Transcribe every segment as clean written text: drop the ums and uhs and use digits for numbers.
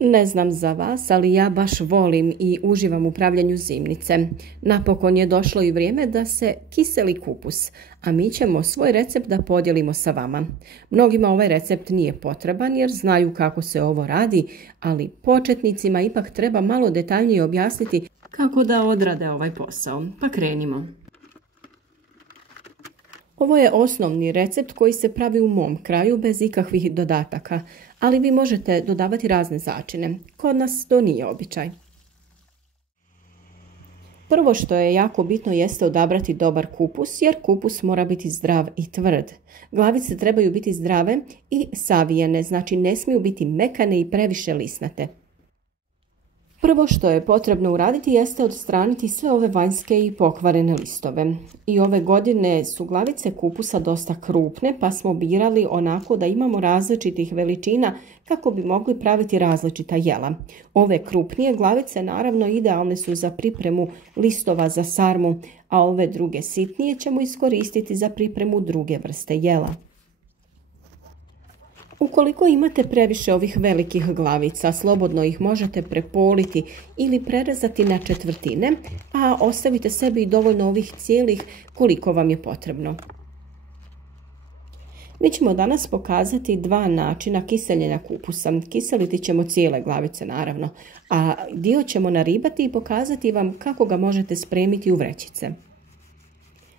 Ne znam za vas, ali ja baš volim i uživam u pravljenju zimnice. Napokon je došlo i vrijeme da se kiseli kupus, a mi ćemo svoj recept da podijelimo sa vama. Mnogima ovaj recept nije potreban jer znaju kako se ovo radi, ali početnicima ipak treba malo detaljnije objasniti kako da odrade ovaj posao. Pa krenimo. Ovo je osnovni recept koji se pravi u mom kraju bez ikakvih dodataka, ali vi možete dodavati razne začine. Kod nas to nije običaj. Prvo što je jako bitno jeste odabrati dobar kupus, jer kupus mora biti zdrav i tvrd. Glavice trebaju biti zdrave i savijene, znači ne smiju biti mekane i previše lisnate. Prvo što je potrebno uraditi jeste odstraniti sve ove vanjske i pokvarene listove. I ove godine su glavice kupusa dosta krupne, pa smo birali onako da imamo različitih veličina kako bi mogli praviti različita jela. Ove krupnije glavice naravno idealne su za pripremu listova za sarmu, a ove druge sitnije ćemo iskoristiti za pripremu druge vrste jela. Ukoliko imate previše ovih velikih glavica, slobodno ih možete prepoliti ili prerezati na četvrtine, a ostavite sebi i dovoljno ovih cijelih koliko vam je potrebno. Mi ćemo danas pokazati dva načina kiseljenja kupusa. Kiseliti ćemo cijele glavice naravno, a dio ćemo naribati i pokazati vam kako ga možete spremiti u vrećice.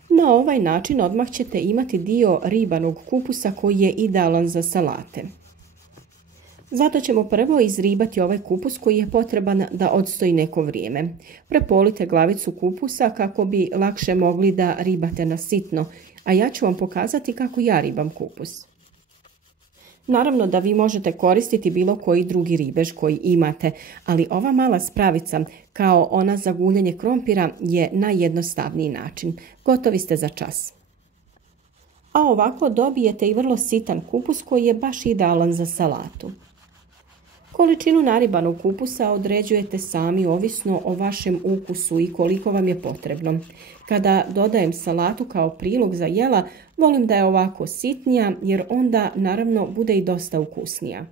Na ovaj način odmah ćete imati dio ribanog kupusa koji je idealan za salate. Zato ćemo prvo izribati ovaj kupus koji je potreban da odstoji neko vrijeme. Prepolite glavicu kupusa kako bi lakše mogli da ribate na sitno, a ja ću vam pokazati kako ja ribam kupus. Naravno da vi možete koristiti bilo koji drugi ribež koji imate, ali ova mala spravica, kao ona za guljenje krompira, je najjednostavniji način. Gotovi ste za čas. A ovako dobijete i vrlo sitan kupus koji je baš idealan za salatu. Količinu naribanog kupusa određujete sami ovisno o vašem ukusu i koliko vam je potrebno. Kada dodajem salatu kao prilog za jela, volim da je ovako sitnija jer onda naravno bude i dosta ukusnija.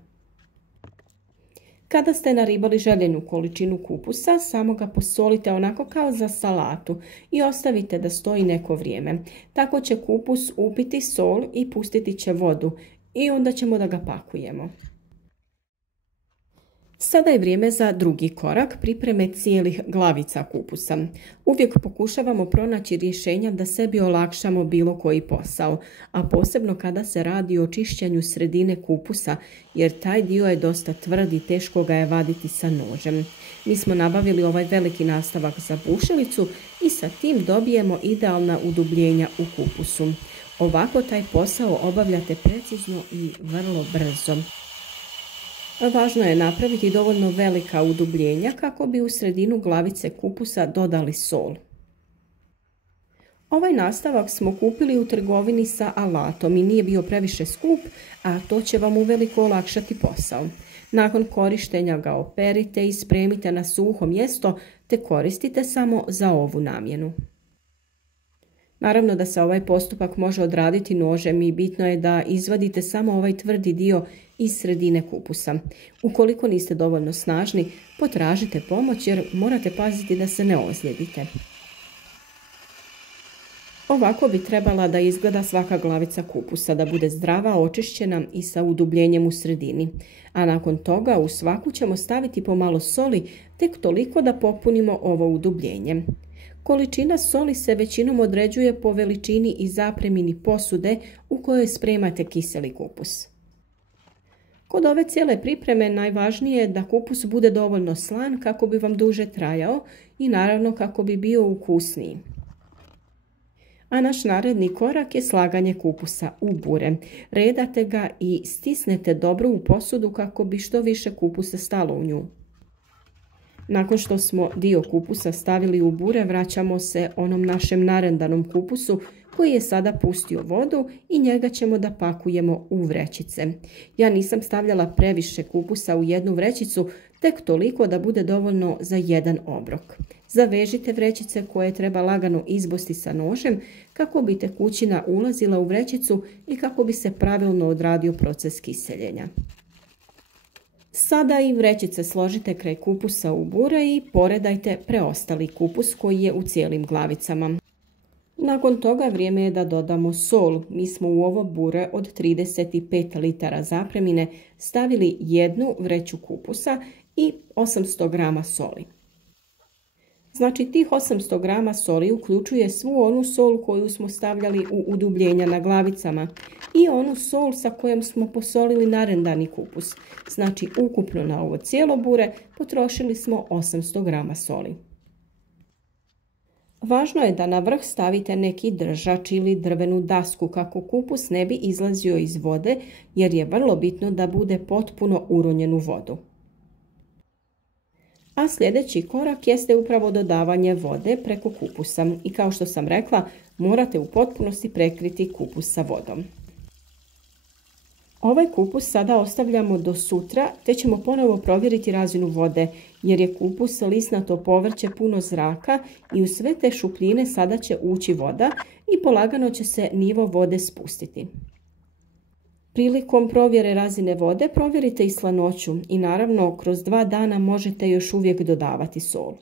Kada ste naribali željenu količinu kupusa, samo ga posolite onako kao za salatu i ostavite da stoji neko vrijeme. Tako će kupus upiti sol i pustiti će vodu i onda ćemo da ga pakujemo. Sada je vrijeme za drugi korak, pripreme cijelih glavica kupusa. Uvijek pokušavamo pronaći rješenja da sebi olakšamo bilo koji posao, a posebno kada se radi o čišćenju sredine kupusa, jer taj dio je dosta tvrd i teško ga je vaditi sa nožem. Mi smo nabavili ovaj veliki nastavak za bušilicu i sa tim dobijemo idealna udubljenja u kupusu. Ovako taj posao obavljate precizno i vrlo brzo. Važno je napraviti dovoljno velika udubljenja kako bi u sredinu glavice kupusa dodali sol. Ovaj nastavak smo kupili u trgovini sa alatom i nije bio previše skup, a to će vam uveliko olakšati posao. Nakon korištenja ga operite i spremite na suho mjesto te koristite samo za ovu namjenu. Naravno da se ovaj postupak može odraditi nožem i bitno je da izvadite samo ovaj tvrdi dio iz sredine kupusa. Ukoliko niste dovoljno snažni, potražite pomoć jer morate paziti da se ne ozlijedite. Ovako bi trebala da izgleda svaka glavica kupusa, da bude zdrava, očišćena i sa udubljenjem u sredini. A nakon toga u svaku ćemo staviti pomalo soli, tek toliko da popunimo ovo udubljenje. Količina soli se većinom određuje po veličini i zapremini posude u kojoj spremate kiseli kupus. Kod ove cijele pripreme najvažnije je da kupus bude dovoljno slan kako bi vam duže trajao i naravno kako bi bio ukusniji. A naš naredni korak je slaganje kupusa u bure. Redate ga i stisnete dobro u posudu kako bi što više kupusa stalo u nju. Nakon što smo dio kupusa stavili u bure, vraćamo se onom našem narendanom kupusu koji je sada pustio vodu i njega ćemo da pakujemo u vrećice. Ja nisam stavljala previše kupusa u jednu vrećicu, tek toliko da bude dovoljno za jedan obrok. Zavežite vrećice koje treba lagano izbosti sa nožem kako bi tekućina ulazila u vrećicu i kako bi se pravilno odradio proces kiseljenja. Sada i vrećice složite kraj kupusa u bure i poredajte preostali kupus koji je u cijelim glavicama. Nakon toga vrijeme je da dodamo sol. Mi smo u ovo bure od 35 litara zapremine stavili 1 vreću kupusa i 800 grama soli. Znači tih 800 grama soli uključuje svu onu sol koju smo stavljali u udubljenja na glavicama i onu sol sa kojom smo posolili narendani kupus. Znači ukupno na ovo cijelo bure potrošili smo 800 grama soli. Važno je da na vrh stavite neki držač ili drvenu dasku kako kupus ne bi izlazio iz vode jer je vrlo bitno da bude potpuno uronjen u vodu. A sljedeći korak jeste upravo dodavanje vode preko kupusa i kao što sam rekla morate u potpunosti prekriti kupus sa vodom. Ovaj kupus sada ostavljamo do sutra te ćemo ponovo provjeriti razinu vode jer je kupus lisnato povrće puno zraka i u sve te šupljine sada će ući voda i polagano će se nivo vode spustiti. Prilikom provjere razine vode provjerite i slanoću i naravno kroz 2 dana možete još uvijek dodavati sol.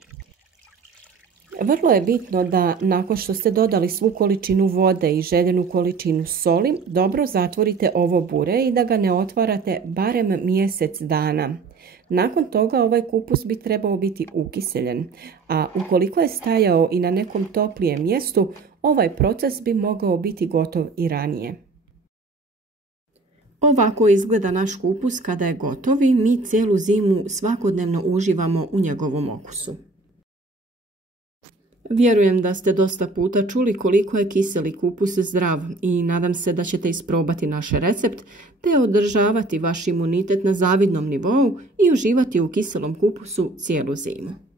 Vrlo je bitno da nakon što ste dodali svu količinu vode i željenu količinu soli, dobro zatvorite ovo bure i da ga ne otvarate barem mjesec dana. Nakon toga ovaj kupus bi trebao biti ukiseljen, a ukoliko je stajao i na nekom toplijem mjestu, ovaj proces bi mogao biti gotov i ranije. Ovako izgleda naš kupus kada je gotov i mi cijelu zimu svakodnevno uživamo u njegovom okusu. Vjerujem da ste dosta puta čuli koliko je kiseli kupus zdrav i nadam se da ćete isprobati naš recept te održavati vaš imunitet na zavidnom nivou i uživati u kiselom kupusu cijelu zimu.